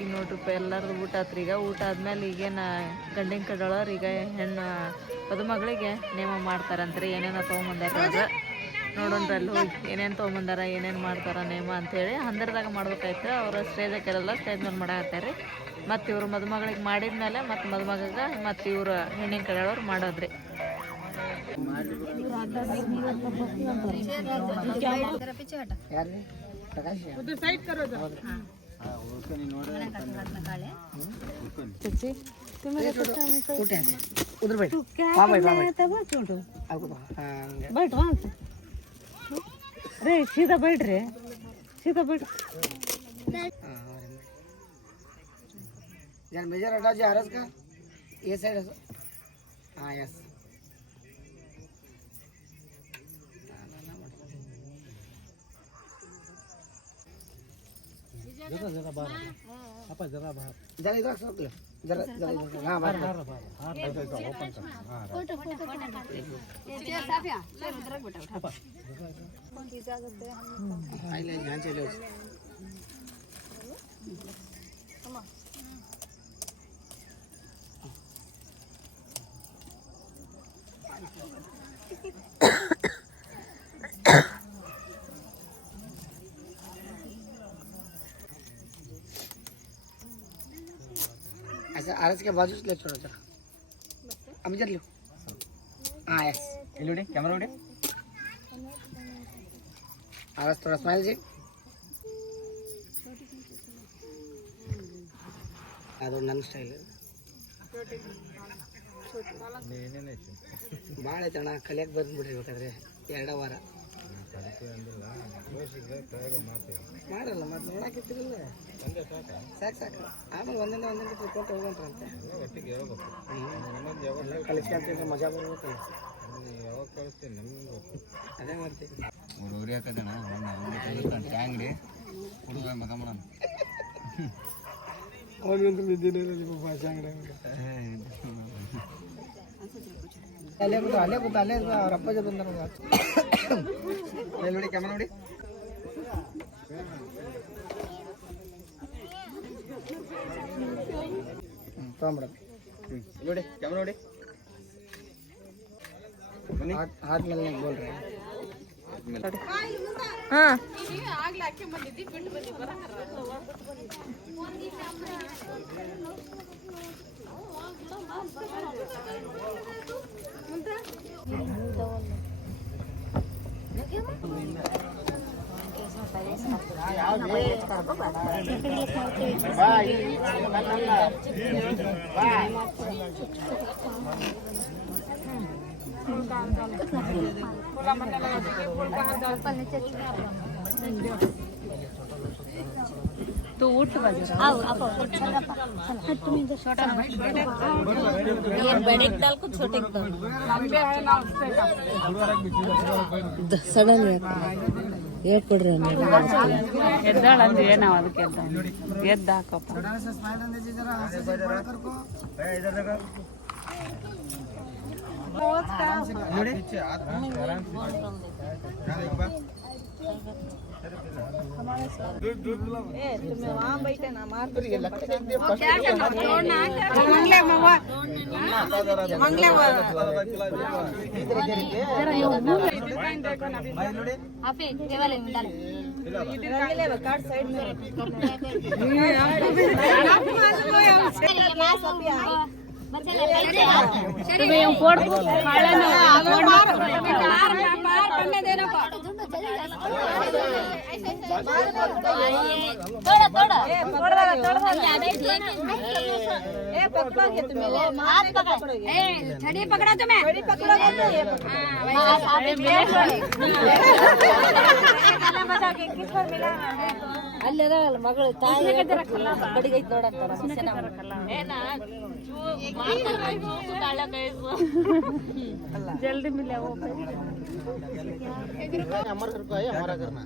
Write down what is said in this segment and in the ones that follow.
ಈಗ ನೋಡ್ರಿಪ್ಪ ಎಲ್ಲರದು ಊಟ ಆತ್ರಿ. ಈಗ ಊಟ ಆದ್ಮೇಲೆ ಈಗೇನು ಗಂಡಿನ ಕಡೆಯವ್ರು ಈಗ ಹೆಣ್ಣು ಮದುಮಗಳಿಗೆ ನೇಮ ಮಾಡ್ತಾರಂತ್ರಿ. ಏನೇನೋ ತೊಗೊಂಬಂದಾರ ಅದು ನೋಡೋಣ್ರಿ. ಅಲ್ಲಿ ಹೋಗಿ ಏನೇನು ತೊಗೊಂಬಂದಾರ, ಏನೇನು ಮಾಡ್ತಾರ ನೇಮ ಅಂಥೇಳಿ ಹಂದರದಾಗ ಮಾಡ್ಬೇಕಾಯ್ತು. ಅವರು ಸ್ಟೇಜಾಗ ಕೆರಲ್ಲ, ಸ್ಟೇಜ್ ಮೇಲೆ ಮಾಡಾಕತ್ತಾರೆ. ಮತ್ತು ಇವರು ಮದುಮಗಳಿಗೆ ಮಾಡಿದ್ಮೇಲೆ ಮತ್ತು ಮದುಮಗಗೆ ಮತ್ತು ಇವರು ಹೆಣ್ಣಿನ ಕಡೆಯವ್ರು ಮಾಡೋದ್ರಿ. रे सीधा बैठ रे, सीधा बैठ. जरा मेजर हटा जी आरस का ये साइड. हाँ यस. जरा बाहर apa जरा बाहर जरा इधर सब जरा जरा हां बाहर हां ऐसा ओपन कर हां फोटो फोटो ये साफिया चल उधर बेटा उठा कौन की इजाजत दे हम आई ले यहां चलो अम्मा ऐसा आरस के बाजू से ले छोड़ो जरा. अब इधर लो. हाँ यस. इल्लुड़ी कैमरा उड़े. आरस थोड़ा स्माइल जी. ಅದು ನನ್ನ ಸ್ಟೈಲ್. ಭಾಳ ಐತಣ್ಣ, ಕಲಿಯಕ್ಕೆ ಬಂದ್ಬಿಡ್ರಿ ಬೇಕಾದ್ರೆ 2 ವಾರ ಮಾಡಲ್ಲ. ಮತ್ತೆ ನೋಡಾಕಿರ್ತಿರಲ್ಲ ಸಾಕು ಸಾಕು. ಆಮೇಲೆ ಒಂದೊಂದೇ ತಿಳ್ಕೊಂಡು ಹೋಗೋಣ್ರಂತೆ. ಕಲಿಸ್ಕೊಂತಿದ್ರೆ ಮಜಾ ಬರ್ಬೇಕಲ್ಲ. ಅದೇ ಮಾಡ್ತೀವಿ. ಊರಿ ಹಾಕದಣ್ಣ ಅಂಗಡಿ ಹುಡುಗ ಮಗ ಮಾಡೋಣ. ಅವನಿಗಂತೂ ನಿದ್ದಿನಲ್ಲಿ ಭಾಷೆ ಅಂಗಡಿ ಅಲ್ಲೇ ಕೂತು ಅಲ್ಲೇ ಅವ್ರ ಅಪ್ಪ ಜೊತೆ ಬಂದ ನೋಡಿ. ಕ್ಯಾಮರಾ ನೋಡಿ. ತಗೊಂಬಿಡೋದು ನೋಡಿ ಕ್ಯಾಮರಾ ನೋಡಿ. ಹಾಟ್ ಮೇಲೆ ಬೋಲ್ರಿ. ಹಾಂ तो उठ बजे आओ आप तुम इधर छोटा ये बड़े दाल को छोटे दाल लंबे है ना उससे सडन ಏಟ್ ಕೊಡ್ರಿ ಎದ್ದಾಳ ಅಂದ್ರೆ ನಾವು ಅದಕ್ಕೆ ಎದ್ದ ಹಾಕಪ್ಪ. तुम्हें वहाँ बैठे ना मार कार्ड साइड में छड़ी पकड़ा तुम्हें ಅಲ್ಲದ ಮಗಳು ತಾಯಿ ಕಡಿಗೈತ್ ನೋಡಂತಾರ जल्दी मिले वो हमारे घर को है हमारा करना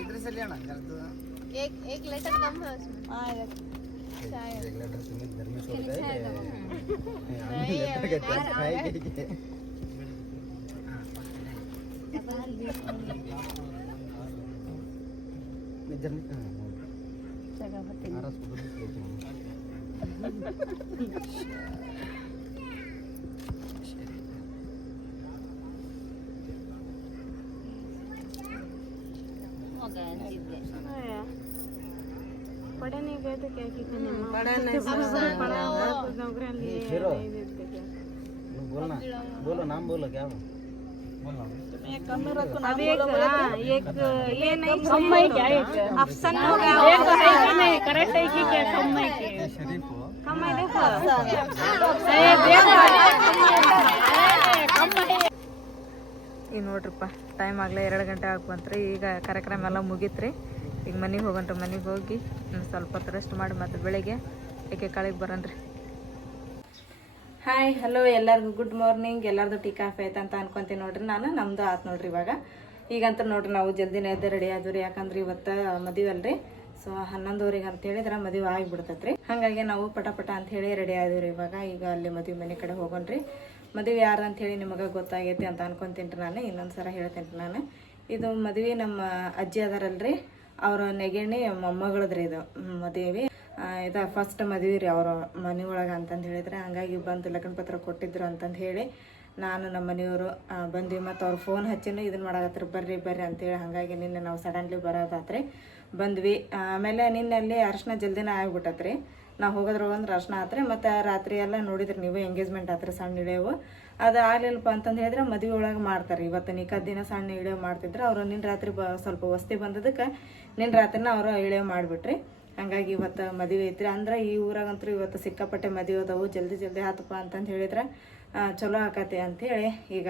इधर से लेना एक लेटर कम है उसमें. एक लेटर तुम्हें घर में छोड़ पढ़े नहीं गए तो क्या की करने पढ़ा नहीं बोलना बोलो नाम बोलो क्या अभी एक ये नहीं कम्मई क्या एक ऑप्शन होगा एक है करेक्ट है कि क्या कम्मई के कम्मई देखो ಈಗ ನೋಡ್ರಪ್ಪ ಟೈಮ್ ಆಗಲೇ 2 ಗಂಟೆ ಆಗ್ಬಂತ್ರಿ. ಈಗ ಕಾರ್ಯಕ್ರಮ ಎಲ್ಲ ಮುಗೀತ್ರಿ. ಈಗ ಮನೆಗೆ ಹೋಗಂಟ್ರಿ. ಮನೆಗೆ ಹೋಗಿ ಸ್ವಲ್ಪ ಹೊತ್ತು ರೆಸ್ಟ್ ಮಾಡಿ ಮತ್ತೆ ಬೆಳಿಗ್ಗೆ ಏಕೆ ಕಾಳಿಗೆ ಬರೋಣ್ರಿ. ಹಾಯ್ ಹಲೋ ಎಲ್ಲರಿಗೂ ಗುಡ್ ಮಾರ್ನಿಂಗ್. ಎಲ್ಲರದು ಟೀ ಕಾಫಿ ಆಯ್ತು ಅಂತ ಅನ್ಕೊಂತೀನಿ ನೋಡ್ರಿ. ನಮ್ಮದು ಆತು ನೋಡ್ರಿ. ಇವಾಗ ಈಗಂತ ನೋಡ್ರಿ ನಾವು ಜಲ್ದಿನೇ ಎದ್ದು ರೆಡಿ ಆದ್ವಿ ರೀ. ಯಾಕಂದ್ರೆ ಇವತ್ತು ಮದುವೆ ಅಲ್ರಿ. ಸೊ 11:00 ಅಂತ ಹೇಳಿದ್ರೆ ಮದುವೆ ಆಗಿಬಿಡ್ತೈತ್ರಿ. ಹಾಗಾಗಿ ನಾವು ಪಟ ಅಂತ ಹೇಳಿ ರೆಡಿ ಆದ್ವಿ ರೀ. ಈಗ ಅಲ್ಲಿ ಮದುವೆ ಮನೆ ಕಡೆ ಹೋಗೋಣ್ರಿ. ಮದುವೆ ಯಾರು ಅಂತ ಹೇಳಿ ನಿಮಗೆ ಗೊತ್ತಾಗೈತಿ ಅಂತ ಅನ್ಕೊಂತೀನಿ ನಾನು. ಇನ್ನೊಂದು ಸಲ ಹೇಳ್ತೀನಿ ನಾನು. ಇದು ಮದುವೆ ನಮ್ಮ ಅಜ್ಜಿ ಅದಾರಲ್ರಿ, ಅವ್ರ ನೆಗೆಣ್ಣಿ ಮೊಮ್ಮಗಳದ್ರಿ ಇದು ಮದುವೆ. ಇದು ಫಸ್ಟ್ ಮದುವೆ ರೀ ಅವ್ರ ಮನೆ ಒಳಗೆ ಅಂತಂದು ಹೇಳಿದ್ರೆ. ಹಂಗಾಗಿ ಬಂದು ಲಗ್ನ ಪತ್ರ ಕೊಟ್ಟಿದ್ರು ಅಂತಂದು ಹೇಳಿ ನಾನು ನಮ್ಮ ಮನೆಯವರು ಬಂದ್ವಿ. ಮತ್ತು ಅವ್ರು ಫೋನ್ ಹಚ್ಚಿನೂ ಇದನ್ನು ಮಾಡಾಕತ್ರಿ ಬರ್ರಿ ಅಂತೇಳಿ. ಹಾಗಾಗಿ ನಿನ್ನೆ ನಾವು ಸಡನ್ಲಿ ಬರೋದಾತ್ರಿ ಬಂದ್ವಿ. ಆಮೇಲೆ ನಿನ್ನೆ ಅಲ್ಲಿ ಅರ್ಶಿನ ಜಲ್ದಿನ ಆಗಿಬಿಟ್ಟತ್ರಿ. ನಾವು ಹೋಗೋದ್ರೊಳಗಂದ್ರೆ ಅರ್ಶಿನ ಆತ್ರಿ. ಮತ್ತು ರಾತ್ರಿ ಎಲ್ಲ ನೋಡಿದ್ರಿ ನೀವು, ಎಂಗೇಜ್ಮೆಂಟ್ ಆತ್ರಿ ಸಣ್ಣ ಹಿಡಿಯವು. ಅದು ಆಗಲಿಲ್ಲಪ್ಪ ಅಂತಂದು ಹೇಳಿದ್ರೆ ಮದುವೆ ಒಳಗೆ ಮಾಡ್ತಾರೆ. ಇವತ್ತು ನಿಕ್ಕದ ದಿನ ಸಣ್ಣ ಹಿಡಿಯೋ ಮಾಡ್ತಿದ್ರು. ಅವರು ನಿನ್ನ ರಾತ್ರಿ ಸ್ವಲ್ಪ ವಸ್ತಿ ಬಂದದಕ್ಕೆ ನಿನ್ನ ರಾತ್ರಿನ ಅವರು ಇಳಿಯೋ ಮಾಡಿಬಿಟ್ರಿ. ಹಂಗಾಗಿ ಇವತ್ತು ಮದುವೆ ಐತ್ರಿ. ಅಂದ್ರೆ ಈ ಊರಾಗಂತೂ ಇವತ್ತು ಸಿಕ್ಕಾಪಟ್ಟೆ ಮದುವೆ ಅದಾವು. ಜಲ್ದಿ ಆತಪ್ಪ ಅಂತಂದು ಹೇಳಿದ್ರೆ ಚಲೋ ಆಕತಿ ಅಂಥೇಳಿ ಈಗ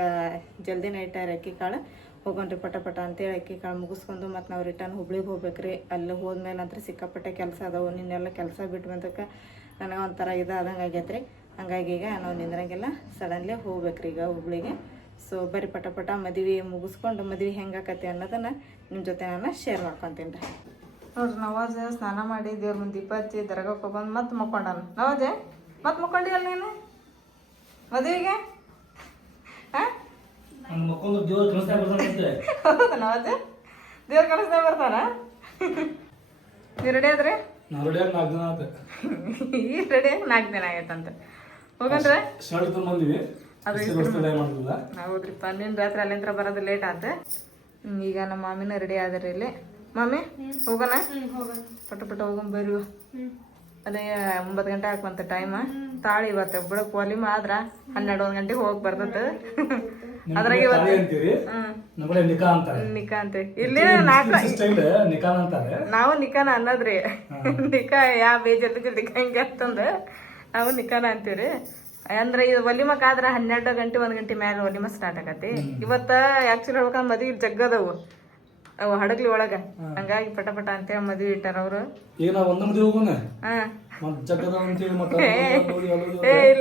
ಜಲ್ದಿನ ಇಟ್ಟಾರೆ ಅಕ್ಕಿ ಕಾಳು. ಹೋಗೋಣ್ರಿ ಪಟ ಅಂತೇಳಿ ಅಕ್ಕಿ ಕಾಳು ಮುಗಿಸ್ಕೊಂಡು ಮತ್ತು ನಾವು ರಿಟರ್ನ್ ಹುಬ್ಳಿಗೆ ಹೋಗ್ಬೇಕ್ರಿ. ಅಲ್ಲಿ ಹೋದ್ಮೇಲೆ ಅಂತ ಸಿಕ್ಕಾಪಟ್ಟೆ ಕೆಲಸ ಅದಾವು. ನಿನ್ನೆಲ್ಲ ಕೆಲಸ ಬಿಟ್ಟು ಬಂದಕ್ಕೆ ನನಗೆ ಒಂಥರ ಆದಂಗೆ ಆಗೈತ್ರಿ. ಹಂಗಾಗಿ ಈಗ ನಾವು ನಿಂದ್ರಂಗೆಲ್ಲ ಸಡನ್ಲಿ ಹೋಗ್ಬೇಕ್ರಿ ಈಗ ಹುಬ್ಳಿಗೆ. ಸೊ ಬರೀ ಪಟ ಮದುವೆ ಮುಗಿಸ್ಕೊಂಡು ಮದುವೆ ಹೆಂಗೆ ಆಕತಿ ಅನ್ನೋದನ್ನು ನಿಮ್ಮ ಜೊತೆ ನಾನು ಶೇರ್ ಮಾಡ್ಕೊತೀನಿ ರೀ. ನೋಡ್ರಿ ನವಾಜ ಸ್ನಾನ ಮಾಡಿ ದೇವ್ರ ಮುಂದೆ ದೀಪ ಹಚ್ಚಿ ದರ್ಗಕ್ಕೆ ಬಂದು ಮತ್ತೆ ಮಕ್ಕೊಂಡಾನ. ನವಾಜೆ ಮತ್ತೆ ಮಕ್ಕೊಂಡಿ ಅಲ್ಲ ನೀನು ಮದುವೆಗೆ? ಹೌದಾ ನವಾಜ? ದೇವ್ರ ಕಳಿಸ್ತಾ ಬರ್ತಾನ? ನೀವು ರೆಡಿ ಆದ್ರಿ? ಈ ರೆಡಿ 4 ದಿನ ಆಗೈತಂತ. ಹೋಗಂದ್ರೆ ಹೌದ್ರಿಪ್ಪ. ನಿನ್ನ ರಾತ್ರಿ ಅಲ್ಲಿಂದ ಬರೋದು ಲೇಟ್ ಆತ. ಈಗ ನಮ್ಮ ಮಾಮಿನ ರೆಡಿ ಆದ್ರಿ ಇಲ್ಲಿ. ಮಾಮಿ ಹೋಗೋಣ? ಪಟ ಹೋಗೋಣ ಬರ್ರಿ. ಅದೇ 9 ಗಂಟೆ ಹಾಕಂತ ಟೈಮ್. ತಾಳಿ ಇವತ್ತು ಬಿಡಕ್ ವಾಲಿಮ ಆದ್ರ 12 ಗಂಟೆಗೆ ಹೋಗಿ ಬರ್ತದ. ಅದ್ರಾಗ ನಿಕಾ ಅಂತ ಇಲ್ಲಿ ನಾವು ನಿಕಾನ ಅನ್ನೋದ್ರಿ. ನಿಕಾ ಯಾ ಜಲ್ದಿ ಹೆಂಗೆ ಅಂತಂದ ನಾವು ನಿಕಾನ ಅಂತೀವ್ರಿ. ಅಂದ್ರೆ ಇದು ಒಲಿಮಕ್ ಆದ್ರ 12 ಗಂಟೆ 1 ಗಂಟೆ ಮ್ಯಾಲ ಒಲಿಮ ಸ್ಟಾರ್ಟ್ ಆಗತಿ. ಇವತ್ತ ಆಕ್ಚುಲಿ ಹೇಳ್ಬೇಕಂದ್ರೆ ಮದ್ವಿ ಜಗ್ಗದವು ಅವು ಹಡಗ್ಲಿ ಒಳಗ. ಹಂಗಾಗಿ ಪಟ ಅಂತೇಳಿ ಮದ್ವಿ ಇಟ್ಟಾರ ಅವ್ರು.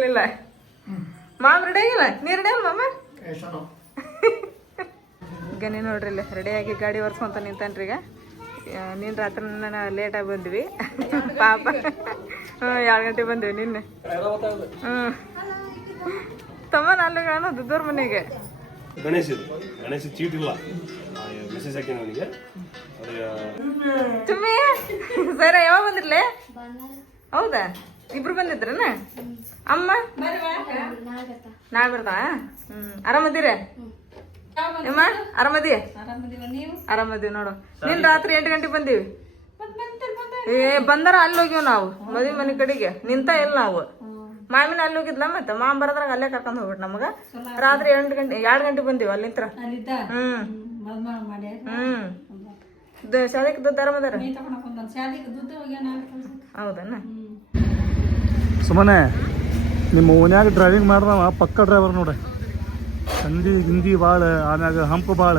ಇಲ್ಲ ಮಾಮ್ ರೆಡಿ ಆಗಿಲ್ಲ? ನೀ ರೆಡಿ ಅಲ್ಲ ಮಾಮ? ಈಗ ನೀ ನೋಡ್ರಿ ಇಲ್ಲ ರೆಡಿಯಾಗಿ ಗಾಡಿ ಒರ್ಸ್ಕೊಂತ ನಿಂತನ್ರಿ. ಈಗ ನಿನ್ನ ರಾತ್ರಿ ಲೇಟಾಗಿ ಬಂದ್ವಿ ಪಾಪ. 2 ಗಂಟೆ ಬಂದ್ವಿ ನಿನ್ನೆ. ತಮ್ಮ ನಾಲ್ಕು ದುದ್ದೋರ್ ಮನೆಗೆ ಗಣೇಶ ಚೀಟ್ ಇಲ್ಲ ಮೆಸೇಜ್ ಹಾಕಿ ನನಗೆ. ತುಮ್ಮಿ ಸರ ಯಾವಾಗ ಬಂದಿರ್ಲೆ? ಹೌದಾ ಇಬ್ರು ಬಂದಿದ್ರನ? ಅಮ್ಮ ನಾಳೆ ಬರ್ತಾಳ? ಆರಾಮದಿರ ನಿಮ್ಮ? ಆರಾಮದೀವಿ ನೋಡು. ನಿನ್ ರಾತ್ರಿ 8 ಗಂಟೆಗೆ ಬಂದೀವಿ. ಬಂದಾರ ಅಲ್ಲಿ ಹೋಗಿವ್ ನಾವು ಮದ್ವಿ ಮನೆ ಕಡೆಗೆ. ನಿಂತ ಇಲ್ಲ ನಾವು. ಮಾಮಿನ ಅಲ್ಲಿ ಹೋಗಿದ್ಲ. ಮತ್ತೆ ಮಾಮ ಬರದ್ರಾಗ ಅಲ್ಲೇ ಕರ್ಕೊಂಡ್ ಹೋಗ್ಬಿಟ್ಟು ನಮಗ ರಾತ್ರಿ 2 ಗಂಟೆ ಬಂದೀವಿ ಅಲ್ಲಿಂತ್ರ. ಶಾಲೆಗೆ ದುಡ್ಡು ಆರಾಮದಾರ? ಹೌದನ್ನ? ಸುಮ್ಮನೆ ನಿಮ್ಮ ಓನ್ಯಾಗ ಡ್ರೈವಿಂಗ್ ಮಾಡ್ದವ ಪಕ್ಕ ಡ್ರೈವರ್ ನೋಡ. ಹಿಂದಿ ಭಾಳ, ಆಮ್ಯಾಗ ಹಂಪು ಭಾಳ.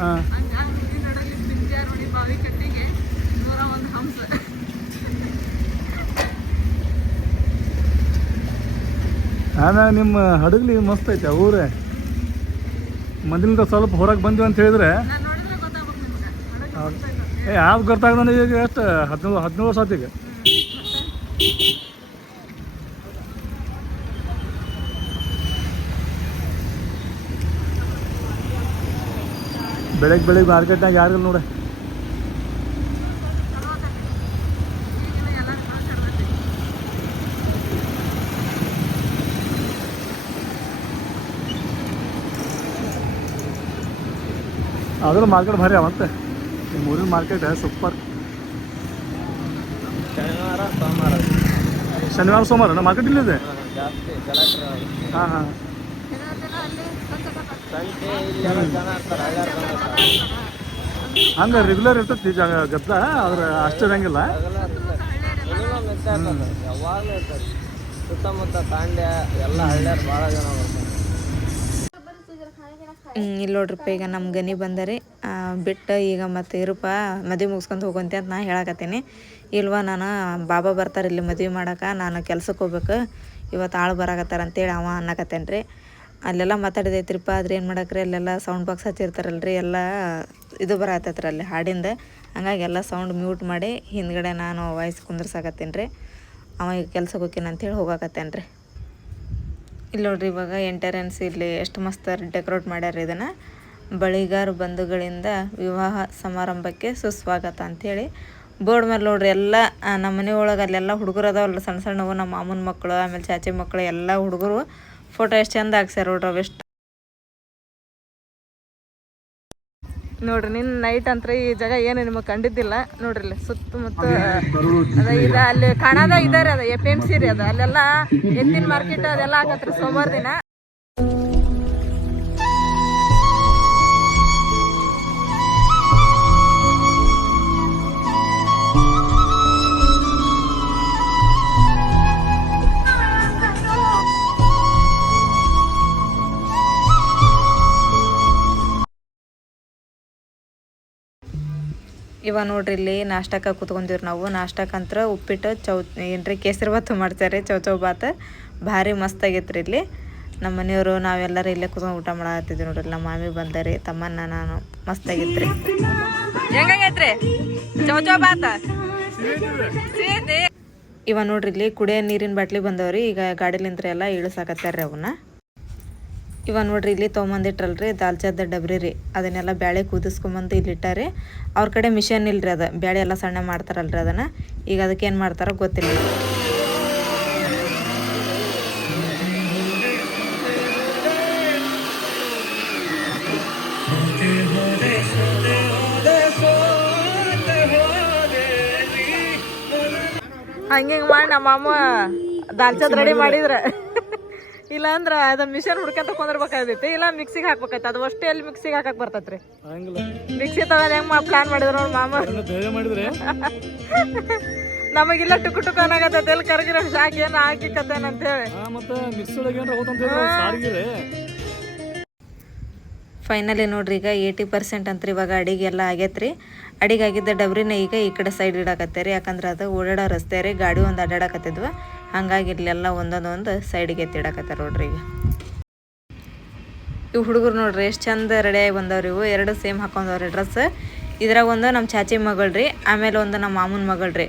ಹಾಂ ಆಮ್ಯಾಗ ನಿಮ್ಮ ಹಡಗ್ಲಿ ಮಸ್ತ್ ಐತೆ ಊರೇ. ಮೊದಲಿಂದ ಸ್ವಲ್ಪ ಹೊರಗೆ ಬಂದ್ವಿ ಅಂತ ಹೇಳಿದ್ರೆ ಯಾವ್ದು ಗೊತ್ತಾಗ್ದ. ಈಗ ಎಷ್ಟು 17 ವರ್ಷ ಆತು ಈಗ. ಬೆಳಗ್ಗೆ ಮಾರ್ಕೆಟ್ನಾಗ ಯಾರಿಲ್ಲ ನೋಡಿ. ಅದ್ರ ಮಾರ್ಕೆಟ್ ಭಾರಿ ಮತ್ತೆ ನಿಮ್ಮ ಊರಿನ ಮಾರ್ಕೆಟ್ ಸೂಪರ್. ಶನಿವಾರ ಸೋಮವಾರ ಮಾರ್ಕೆಟ್ ಇಲ್ಲಿದೆ. ಹಾಂ ಹಾಂ ಹಂಗೆ ರೆಗ್ಯುಲರ್ ಇರ್ತೈತಿ ಜಾಗ ಗದ್ದಲ, ಆದ್ರೆ ಅಷ್ಟು ಇರಂಗಿಲ್ಲ. ಯಾವಾಗಲೂ ಇರ್ತದೆ ಸುತ್ತಮುತ್ತ ತಾಂಡ್ಯ ಎಲ್ಲ ಹಳ್ಳ್ಯಾರ ಭಾಳ ಜನ ಬರ್ತಾರೆ. ಇಲ್ಲಿ ನೋಡ್ರಿಪ್ಪ ಈಗ ನಮ್ಮ ಗನಿ ಬಂದರಿ ಬಿಟ್ಟು ಈಗ ಮತ್ತೆ ಇರಪ್ಪ ಮದುವೆ ಮುಗಿಸ್ಕೊಂಡು ಹೋಗಂತೆ ಅಂತ ನಾ ಹೇಳಕತ್ತೀನಿ. ಇಲ್ವಾ ನಾನು ಬಾಬಾ ಬರ್ತಾರೆ ಇಲ್ಲಿ ಮದುವೆ ಮಾಡಕ್ಕೆ, ನಾನು ಕೆಲ್ಸಕ್ಕೆ ಹೋಗ್ಬೇಕು, ಇವತ್ತು ಆಳು ಬರಾಕತ್ತಾರ ಅಂತೇಳಿ ಅವ ಅನ್ನಕತ್ತೇನೆ ರೀ. ಅಲ್ಲೆಲ್ಲ ಮಾತಾಡಿದೈತ್ರಿಪ್ಪ, ಆದ್ರೆ ಏನು ಮಾಡಕ್ರಿ ಅಲ್ಲೆಲ್ಲ ಸೌಂಡ್ ಬಾಕ್ಸ್ ಹಚ್ಚಿರ್ತಾರಲ್ರಿ, ಎಲ್ಲ ಇದು ಬರತ್ತೈತ್ರಿ ಅಲ್ಲಿ ಹಾಡಿಂದ. ಹಂಗಾಗಿ ಎಲ್ಲ ಸೌಂಡ್ ಮ್ಯೂಟ್ ಮಾಡಿ ಹಿಂದ್ಗಡೆ ನಾನು ವಾಯ್ಸ್ ಕುಂದ್ರಸಾಕತ್ತೀನಿ ರೀ. ಅವ ಈಗ ಕೆಲ್ಸಕ್ಕೆ ಹೋಗ್ತೀನಿ ಅಂತೇಳಿ ಹೋಗಾಕತ್ತೇನೆ ರೀ. ಇಲ್ಲಿ ನೋಡ್ರಿ ಇವಾಗ ಎಂಟರೆನ್ಸ್ ಇಲ್ಲಿ ಎಷ್ಟು ಮಸ್ತ್ ಡೆಕೋರೇಟ್ ಮಾಡ್ಯಾರ. ಇದನ್ನು ಬಳಿಗಾರ ಬಂಧುಗಳಿಂದ ವಿವಾಹ ಸಮಾರಂಭಕ್ಕೆ ಸುಸ್ವಾಗತ ಅಂಥೇಳಿ ಬೋರ್ಡ್ ಮೇಲೆ ನೋಡ್ರಿ. ಎಲ್ಲ ನಮ್ಮ ಮನೆ ಒಳಗೆ ಅಲ್ಲೆಲ್ಲ ಹುಡುಗರು ಅದಾವಲ್ಲ ಸಣ್ಣ ಸಣ್ಣವು, ನಮ್ಮ ಮಾಮನ ಮಕ್ಕಳು ಆಮೇಲೆ ಚಾಚಿ ಮಕ್ಕಳು ಎಲ್ಲ ಹುಡುಗರು ಫೋಟೋ ಎಷ್ಟು ಚಂದ ಹಾಕ್ಸ್ಯಾರ ನೋಡ್ರಿ. ಅವೆಷ್ಟು ನೋಡ್ರಿ ನಿನ್ನ ನೈಟ್ ಅಂತ ಈ ಜಾಗ ಏನು ನಿಮಗೆ ಕಂಡಿದ್ದಿಲ್ಲ ನೋಡ್ರಿ. ಇಲ್ಲಿ ಸುತ್ತಮುತ್ತ ಅದ ಇಲ್ಲ ಅಲ್ಲಿ ಕಾಣದ ಇದಾರೆ, ಅದ FMC ರೀ, ಅದು ಅಲ್ಲೆಲ್ಲ ಎತ್ತಿನ ಮಾರ್ಕೆಟ್ ಅದೆಲ್ಲ ಹಾಕತ್ರಿ ಸೋಮವಾರ ದಿನ. ಇವಾಗ ನೋಡ್ರಿ ಇಲ್ಲಿ ನಾಷ್ಟಕ್ಕೆ ಕೂತ್ಕೊಂಡಿವ್ರಿ ನಾವು. ನಾಷ್ಟಕ್ಕಂತ್ರ ಉಪ್ಪಿಟ್ಟು ಏನ್ರಿ ಕೇಸರಿ ಭಾತ್ ಮಾಡ್ತಾರೆ, ಚೌ ಭಾತ್ ಭಾರಿ ಮಸ್ತ್ ಆಗೈತ್ರಿ. ಇಲ್ಲಿ ನಮ್ಮ ಮನೆಯವರು ನಾವೆಲ್ಲರೂ ಇಲ್ಲೇ ಕೂತ್ಕೊಂಡು ಊಟ ಮಾಡತ್ತಿದ್ವಿ ನೋಡ್ರಿ. ನಮ್ಮ ಮಾಮಿ ಬಂದರಿ, ತಮ್ಮನ್ನ ನಾನು ಮಸ್ತ್ ಆಗೈತ್ರಿ. ಹೆಂಗಾಗೈತ್ರಿ ಚೌ ಭಾತ್? ಇವಾಗ ನೋಡ್ರಿ ಇಲ್ಲಿ ಕುಡಿಯೋ ನೀರಿನ ಬಾಟ್ಲಿ ಬಂದವ್ರಿ. ಈಗ ಗಾಡಿಲಿಂತ್ರ ಎಲ್ಲ ಇಳಿಸಾಕತ್ತಾರ್ರಿ ಅವನ್ನ. ಇವಾಗ ನೋಡ್ರಿ ಇಲ್ಲಿ ತೊಗೊಂಬಂದಿಟ್ರಲ್ರಿ ದಾಲ್ಚಾದ ಡಬ್ರಿ ರೀ, ಅದನ್ನೆಲ್ಲ ಬ್ಯಾಳೆ ಕುದಿಸ್ಕೊಂಬಂದು ಇಲ್ಲಿ ಇಟ್ಟಾರೆ. ಅವ್ರ ಕಡೆ ಮಿಷನ್ ಇಲ್ರಿ, ಅದು ಬ್ಯಾಳೆ ಎಲ್ಲ ಸಣ್ಣ ಮಾಡ್ತಾರಲ್ರಿ ಅದನ್ನು. ಈಗ ಅದಕ್ಕೆ ಏನು ಮಾಡ್ತಾರೋ ಗೊತ್ತಿಲ್ಲ. ಹಂಗೆ ಮಾಡಿ ನಮ್ಮ ಅಮ್ಮ ದಾಲ್ಚಾದ್ ರೆಡಿ ಮಾಡಿದ್ರ, ಇಲ್ಲ ಅಂದ್ರೆ ಅದ ಮಿಷನ್ ಹುಡ್ಕೊಂತ ಕುಂದಿರ್ಬೇಕಾಗೈತಿ, ಇಲ್ಲ ಮಿಕ್ಸಿಗೆ ಹಾಕ್ಬೇಕೈತಿ. ಅದು ಅಷ್ಟೇ ಎಲ್ಲಿ ಮಿಕ್ಸಿಗೆ ಹಾಕಕ್ ಬರ್ತೈತ್ರಿ. ಮಿಕ್ಸಿ ತಗೊಂಡ್ ಹೆಂಗ್ ಪ್ಲಾನ್ ಮಾಡಿದ್ರು ನೋಡ್ ಮಾಮ. ನಮಗಿಲ್ಲ ಟುಕು ಟುಕು ಅನ್ನಾಗತ್ತೈತಿ, ಎಲ್ಲಿ ಕರ್ಗಿರೋ ಶಾಕ್ ಏನು ಹಾಕಿಕತ್ತೇನ ಅಂತ ಹೇಳಿ. ಫೈನಲಿ ನೋಡ್ರಿ ಈಗ 80% ಅಂತ ಇವಾಗ ಅಡಿಗೆ ಎಲ್ಲ ಆಗೈತ್ರಿ. ಅಡಿಗೆ ಆಗಿದ್ದ ಡಬ್ರಿನ ಈಗ ಈ ಕಡೆ ಸೈಡ್ ಇಡಾಕತ್ತೇರಿ, ಯಾಕಂದ್ರೆ ಅದು ಓಡಾಡೋ ರಸ್ತೆ ರೀ, ಗಾಡಿ ಒಂದು ಅಡ್ಡಾಡಕತ್ತಿದ್ವ, ಹಂಗಾಗಿ ಇಲ್ಲೆಲ್ಲ ಒಂದೊಂದು ಸೈಡಿಗೆ ಎತ್ತಿಡಾಕತ್ತಾರ ನೋಡ್ರಿ. ಈಗ ಇವು ಹುಡುಗರು ನೋಡ್ರಿ ಎಷ್ಟು ಚಂದ ರೆಡಿಯಾಗಿ ಬಂದವ್ರಿ. ಇವು ಎರಡು ಸೇಮ್ ಹಾಕೊಂಡವ್ರಿ ಡ್ರೆಸ್. ಇದ್ರಾಗ ಒಂದು ನಮ್ಮ ಚಾಚಿ ಮಗಳ್ರಿ, ಆಮೇಲೆ ಒಂದು ನಮ್ಮ ಮಾಮನ ಮಗಳ್ರಿ.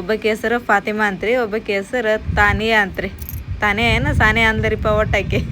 ಒಬ್ಬಕ್ಕೆ ಹೆಸರು ಫಾತಿಮಾ ಅಂತ್ರಿ, ಒಬ್ಬಕ್ಕೆ ಹೆಸರು ತಾನಿಯಾ ಅಂತ್ರಿ. ತಾನಿಯಾ ಏನು ಸಾನಿಯಾ ಅಂದರಿಪ್ಪ ಒಟ್ಟಾಕಿ.